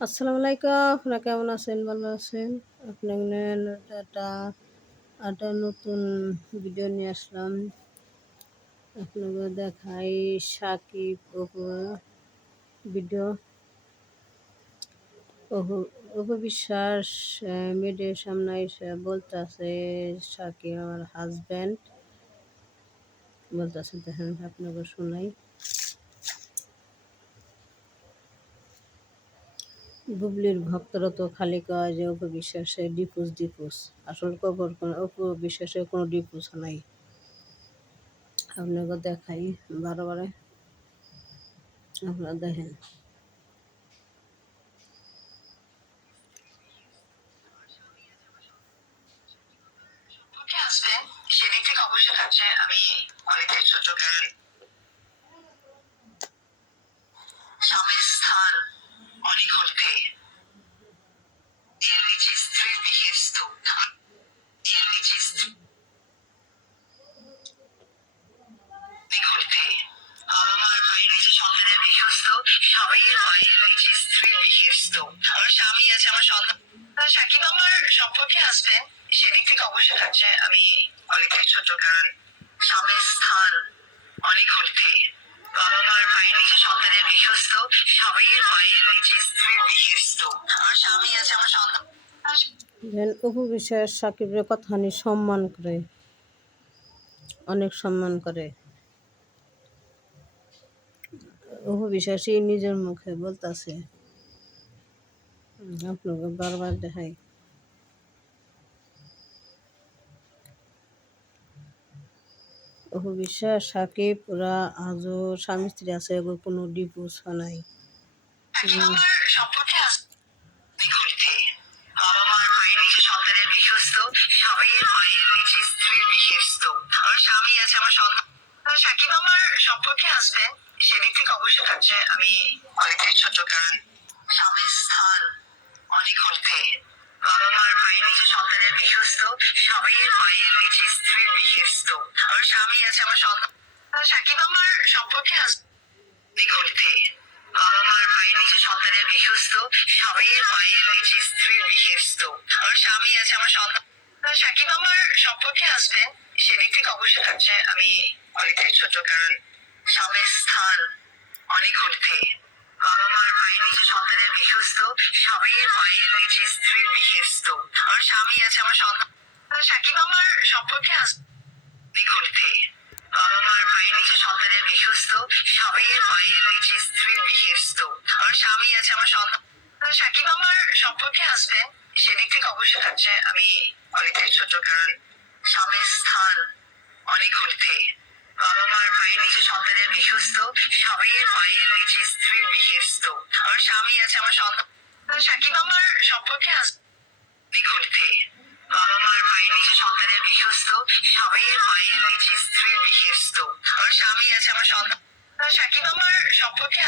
আসসালামু আলাইকুম। আপনারা কেমন আছেন? ভালো আছেন? আপনাদের একটা একটা নতুন ভিডিও নিয়ে আসলাম। আপনাকে দেখাই সাকিব অপুর ভিডিও। অপু অপু বিশ্বাস মিডিয়ার সামনে এসে বলতেছে সাকিব আমার হাজব্যান্ড বলতেছে, দেখেন আপনাকে শোনাই। বুবলির ভক্তরা তো খালি কয় যে অপু বিশ্বাসের ডিপোজ। আসল খবর অপু বিশ্বাসের কোনো ডিপোজ নাই। আপনাকে দেখাই বারে আপনারা দেখেন। হাসবেন সেদিক থেকে অবশ্যই থাকছে আমি অনেকটাই ছোট, কারণ স্বামীর স্থান অনেক ঊর্ধ্বে। এর নিচে স্ত্রীর বিহেস্ত, এর নিচে স্ত্রী ঊর্ধ্বে। বাবা মার ভাই রয়েছে সন্তানের বিশ্বস্ত, স্বামীর মায়ের রয়েছে স্ত্রীর বিহেস্ত। আমার স্বামী আছে, আমার সন্তান। সাকিব আমার সম্পর্কে আসবেন সেদিক থেকে অবশ্যই থাকছে আমি অনেকটাই ছোট, কারণ স্বামীর স্থান অনেক ঊর্ধ্বে। বাবা মার ভাই রয়েছে সন্তানের বিশ্বস্ত, স্বামীর মায়ের রয়েছে স্ত্রীর বিশ্বস্ত। আমার স্বামী আছে, আমার সন্তান। অপু বিশ্বাস সাকিবের কথা নিয়ে সম্মান করে, অনেক সম্মান করে। অপু বিশ্বাসই নিজের মুখে বলতেছে, আপনাকে বারবার দেখাই। অপু বিশ্বাস সাকিব ওরা আজও স্বামী স্ত্রী আছে, কোনো ডিভোর্স নাই। সম্পর্কে বাবা মার ভাই রয়েছে সন্তানের বিশ্বস্ত, স্বামীর মায়ের রয়েছে স্ত্রীর বিশ্বস্ত। আমার স্বামী আছে, আমার সন্তান। সাকিব আমার সম্পর্কে আসবেন সেদিক থেকে অবশ্যই থাকছে আমি অনেকটাই ছোট, কারণ স্বামীর স্থান অনেক ঊর্ধ্বে। বাবা মার ভাই রয়েছে সন্তানের বিশ্বস্ত, স্বামীর মায়ের রয়েছে স্ত্রীর বিশ্বস্ত। আমার স্বামী আছে, আমার সন্তান। সাকিব আমার সম্পর্কে অনেক ঊর্ধ্বে। বাবা মার ভাই রয়েছে সন্তানের বিশ্বস্ত, স্বামীর মায়ের রয়েছে স্ত্রীর বিশ্বস্ত। আমার স্বামী আছে, আমার সন্তান। সাকিব আমার সম্পর্কে আসবেন সেদিক থেকে অবশ্যই থাকছে আমি অনেকটাই ছোট, কারণ স্বামীর স্থান অনেক ঊর্ধ্বে। বাবা মার ভাই রয়েছে সন্তানের বিশ্বস্ত, স্বামীর মায়ের রয়েছে স্ত্রীর বিশ্বস্ত। আমার স্বামী আছে, আমার সন্তান। সাকিব আমার সম্পর্কে অনেক ঊর্ধ্বে। বাবা মার ভাই রয়েছে সন্তানের বিশ্বস্ত, স্বামীর মায়ের রয়েছে স্ত্রীর বিশ্বস্ত। আমার স্বামী আছে, আমার সন্তান। সাকিব আমার সম্পর্কে আসবেন সেদিক থেকে অবশ্যই থাকছে আমি অনেকটাই ছোট, কারণ স্বামীর স্থান অনেক ঊর্ধ্বে। বাবা মার ভাই রয়েছে সন্তানের বিশ্বস্ত, স্বামীর মায়ের রয়েছে স্ত্রীর বিশ্বস্ত। আমার স্বামী আছে, আমার সন্তান। সাকিব আমার সম্পর্কে অনেক ঊর্ধ্বে। বাবা মার ভাই রয়েছে সন্তানের বিশ্বস্ত, স্বামীর মায়ের রয়েছে স্ত্রীর বিশ্বস্ত। আমার স্বামী আছে, আমার সন্তান। সাকিব আমার সম্পর্কে